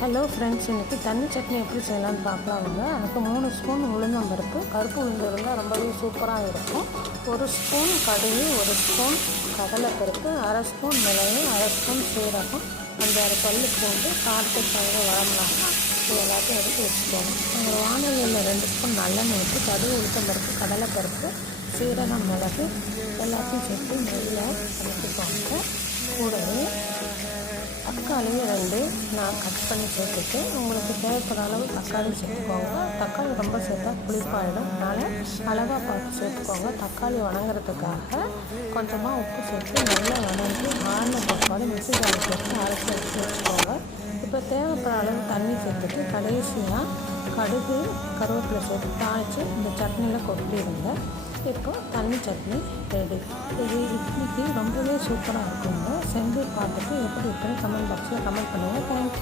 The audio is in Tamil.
ஹலோ ஃப்ரெண்ட்ஸ், இன்றைக்கி தண்ணி சட்னி எப்படி செய்யலான்னு பார்க்கலாங்க. அதுக்கு 3 ஸ்பூன் உளுந்தம்பருப்பு, கருப்பு உளுந்து இருந்தால் ரொம்பவே சூப்பராக இருக்கும். 1 ஸ்பூன் கடுகு, 1 ஸ்பூன் கடலைப்பருப்பு, அரை ஸ்பூன் மிளகு, அரை ஸ்பூன் சீரகம், 5-6 பல் பூண்டு, காரத்துக்காக வரமிளகா, இது எல்லாத்தையும் எடுத்து வச்சுக்கோங்க. ஒரு வானலியில் 2 ஸ்பூன் நல்லெண்ணெய் ஊற்றி கடுகு, உளுத்தம்பருப்பு, கடலைப்பருப்பு, சீரகம், மிளகு எல்லாத்தையும் சேர்த்து நல்லா வதக்கிக்கோங்க. கூடவே தக்காளி 2 நான் கட் பண்ணி சேர்த்துட்டு, உங்களுக்கு தேவைப்படுற அளவு தக்காளி சேர்த்துக்கோங்க. தக்காளி ரொம்ப சேர்த்தா புளிப்பாயிடும், அதனால் அளவாக பார்த்து சேர்த்துக்கோங்க. தக்காளி வணங்குறதுக்காக கொஞ்சமாக உப்பு சேர்த்து நல்லா வணங்கி ஆறின பிற்பாடு மிக்ஸி ஜாரில் சேர்த்து அரைச்சி எடுத்து வச்சுக்கோங்க. இப்போ தேவைப்படுற அளவு தண்ணி சேர்த்துட்டு கடைசியாக கடுகு, கருவேப்பிலை சேர்த்து தாளித்து இந்த சட்னியில் கொட்டிடுங்க. இப்போ தண்ணி சட்னி ரெடி. இது இட்லிக்கு ரொம்பவே சூப்பராக இருக்குங்க. செஞ்சு பார்த்துட்டு எப்படி இருக்குன்னு கமெண்ட் பாக்ஸில் கமெண்ட் பண்ணுங்கள். தேங்க்யூ.